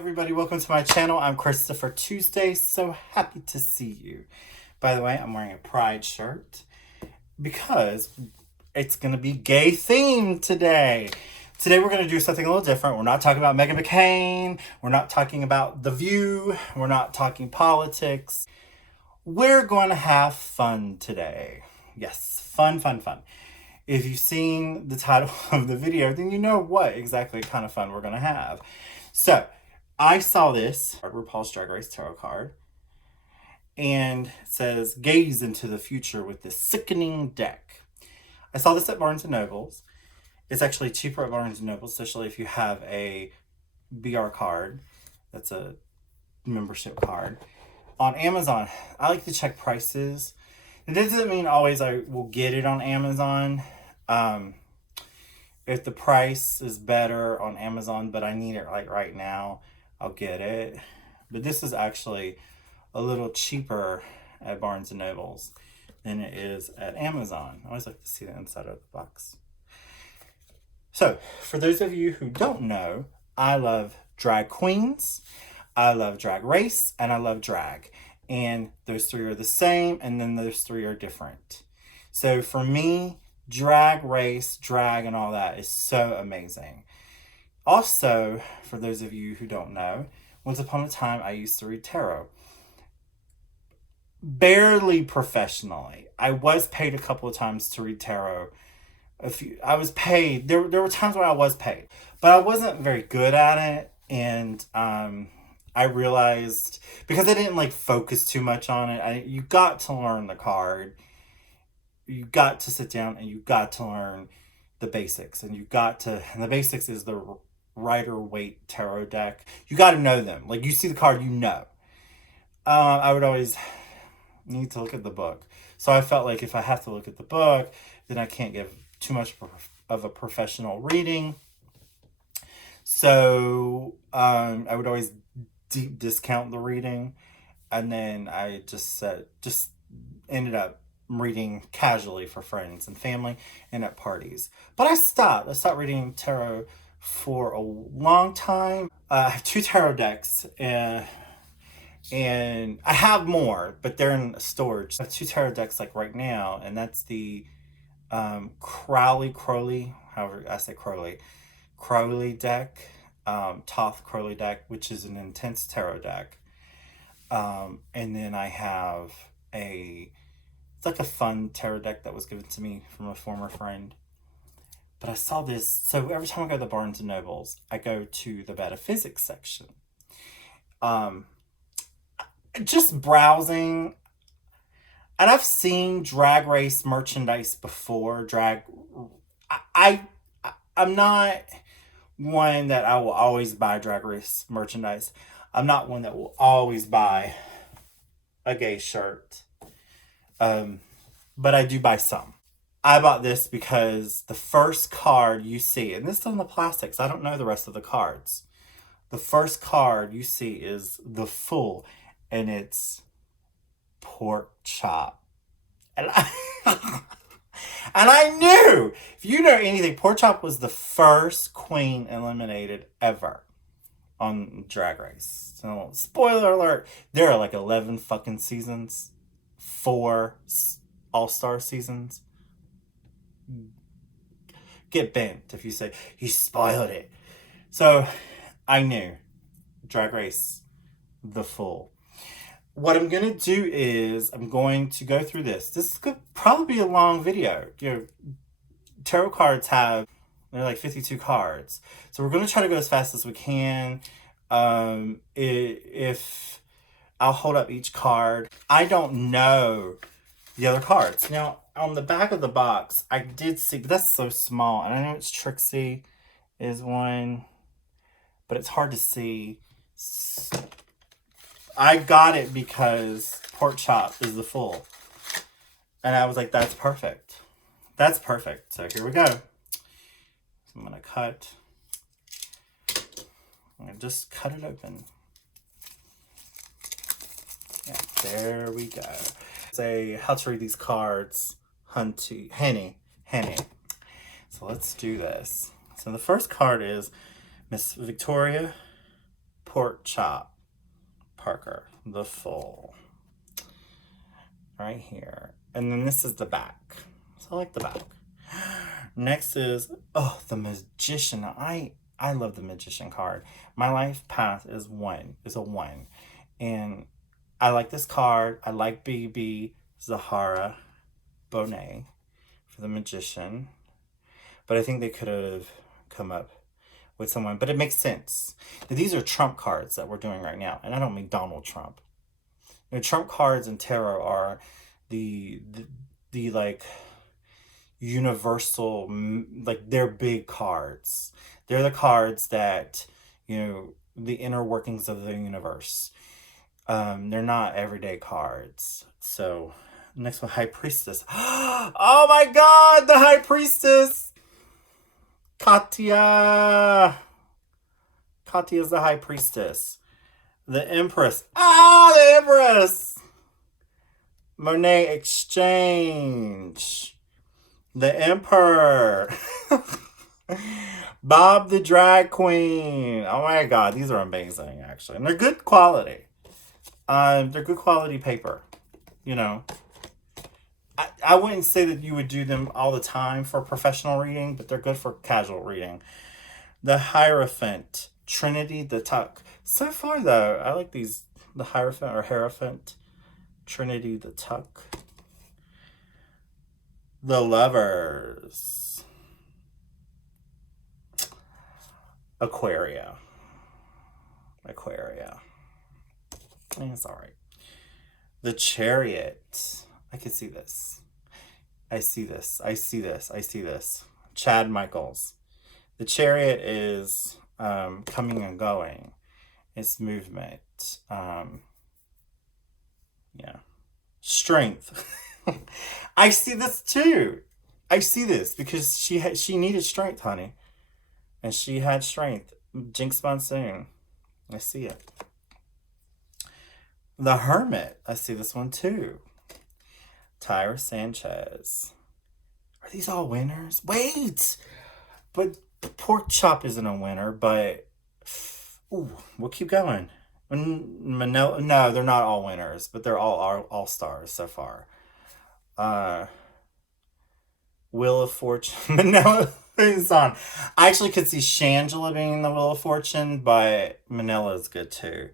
everybody, welcome to my channel. I'm Christopher Tuesday, so happy to see you. By the way, I'm wearing a pride shirt because it's going to be gay themed today. Today we're going to do something a little different. We're not talking about Meghan McCain. We're not talking about The View. We're not talking politics. We're going to have fun today. Yes, fun. If you've seen the title of the video, then you know what exactly kind of fun we're going to have. So, I saw this RuPaul's Drag Race tarot card, and it says, gaze into the future with this sickening deck. I saw this at Barnes & Noble's. It's actually cheaper at Barnes & Noble, especially if you have a BR card. That's a membership card. On Amazon, I like to check prices. It doesn't mean always I will get it on Amazon. If the price is better on Amazon, but I need it like right now, I'll get it. But this is actually a little cheaper at Barnes & Noble's than it is at Amazon. I always like to see the inside of the box. So, for those of you who don't know, I love drag queens, I love drag race, and I love drag. And those three are the same, and then those three are different. So for me, drag race, drag, and all that is so amazing. Also, for those of you who don't know, once upon a time I used to read tarot. Barely professionally. I was paid a couple of times to read tarot. I was paid. There were times where I was paid, but I wasn't very good at it, and I realized, because I didn't focus too much on it, you got to learn the card. You got to sit down and you got to learn the basics, and the basics is the Rider-Waite tarot deck. You got to know them. Like, you see the card, you know. I would always need to look at the book. So I felt like if I have to look at the book, then I can't give too much of a professional reading. So I would always deep discount the reading, and then I just ended up reading casually for friends and family and at parties. But I stopped reading tarot for a long time. I have 2 tarot decks, and I have more, but they're in storage. I have 2 tarot decks right now, and that's the Crowley, however I say Crowley deck, Toth Crowley deck, which is an intense tarot deck. And then I have it's like a fun tarot deck that was given to me from a former friend. But I saw this, so every time I go to the Barnes & Noble's, I go to the metaphysics section. Just browsing, and I've seen drag race merchandise before. I'm not one that I will always buy drag race merchandise. I'm not one that will always buy a gay shirt. But I do buy some. I bought this because the first card you see, and this is on the plastics, I don't know the rest of the cards. The first card you see is the Fool, and it's pork chop. And I knew, if you know anything, pork chop was the first queen eliminated ever on Drag Race. So, spoiler alert, there are 11 fucking seasons. 4 all-star seasons. Get bent if you say, he spoiled it. So, I knew. Drag Race, the Fool. What I'm going to do is, I'm going to go through this. This could probably be a long video. Tarot cards they're 52 cards. So we're going to try to go as fast as we can. If I'll hold up each card. I don't know the other cards. Now, on the back of the box, I did see, but that's so small. And I know it's Trixie is one, but it's hard to see. I got it because pork chop is the Fool. And I was like, that's perfect. That's perfect. So here we go. So I'm going to cut. I'm going to just cut it open. Yeah, there we go. Say how to read these cards. Henny. So let's do this. So the first card is Miss Victoria pork chop. Parker, the full. Right here. And then this is the back. So I like the back. Next is, oh, the Magician. I love the Magician card. My life path is a 1. And I like this card. I like BB Zahara Bonet for the Magician. But I think they could have come up with someone. But it makes sense. These are Trump cards that we're doing right now. And I don't mean Donald Trump. You know, Trump cards and tarot are the like universal, like they're big cards. They're the cards that, you know, the inner workings of the universe. They're not everyday cards. So next one, High Priestess. Oh my God, the High Priestess. Katya. Katya's the High Priestess. The Empress. The Empress. Monet Exchange. The Emperor. Bob the Drag Queen. Oh my God, these are amazing, actually. And they're good quality. They're good quality paper. You know. I wouldn't say that you would do them all the time for professional reading, but they're good for casual reading. The Hierophant. Trinity the Tuck. So far, though, I like these. The Hierophant or Hierophant. Trinity the Tuck. The Lovers. Aquaria. It's alright. The Chariot. I can see this. I see this. Chad Michaels. The Chariot is coming and going. It's movement. Yeah. Strength. I see this too. I see this because she needed strength, honey. And she had strength. Jinx Monsoon. I see it. The Hermit. I see this one too. Tyra Sanchez. Are these all winners? Wait! But Pork Chop isn't a winner, but... Ooh, we'll keep going. Manila, no, they're not all winners, but they're all stars so far. Wheel of Fortune. Manila is on. I actually could see Shangela being the Wheel of Fortune, but Manila is good too.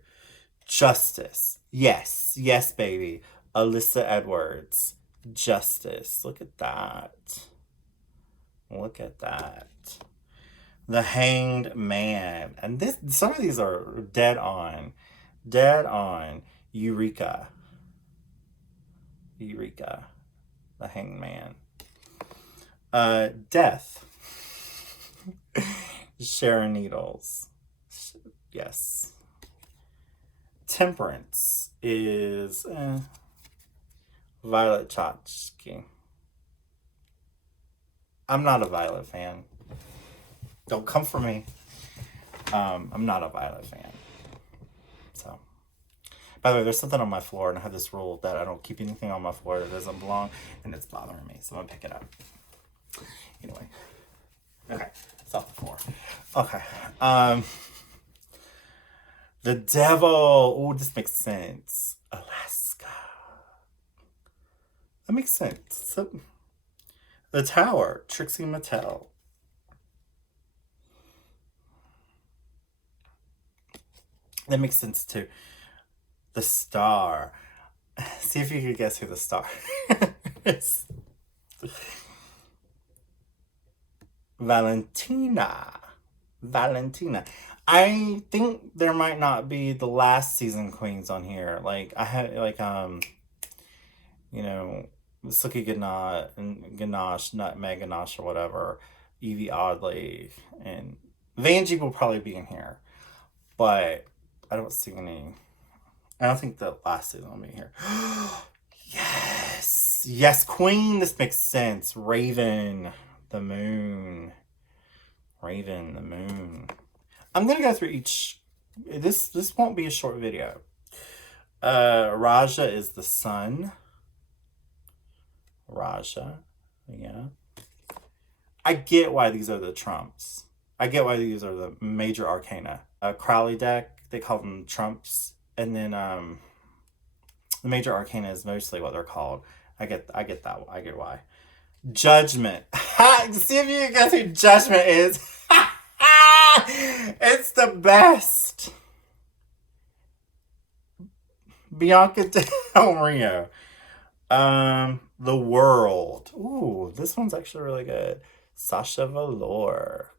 Justice. Yes, baby. Alyssa Edwards. Justice. Look at that. The Hanged Man. And some of these are dead on. Eureka. The Hanged Man. Death. Sharon Needles. Yes. Temperance is Violet Chachki. I'm not a Violet fan. Don't come for me. I'm not a Violet fan. So, by the way, there's something on my floor, and I have this rule that I don't keep anything on my floor that doesn't belong, and it's bothering me. So I'm gonna pick it up. Anyway, okay, it's off the floor. Okay, the Devil. Oh, this makes sense. Alaska. That makes sense. So, the Tower. Trixie Mattel. That makes sense too. The Star. See if you can guess who the Star is. Valentina. I think there might not be the last season queens on here. Like I had you know, Suki Ganache, Nutmeg Ganache or whatever, Evie Oddly, and Vanjie will probably be in here. But I don't see any. I don't think the last season will be here. Yes, Queen. This makes sense. Raven the Moon. I'm gonna go through each. This won't be a short video. Raja is the Sun. Raja, yeah. I get why these are the Trumps. I get why these are the major arcana. Crowley deck. they call them trumps. And then the major arcana is mostly what they're called. I get that. I get why. Judgment. See if you can guess who Judgment is. It's the best. Bianca Del Rio. The World. Ooh, this one's actually really good. Sasha Velour.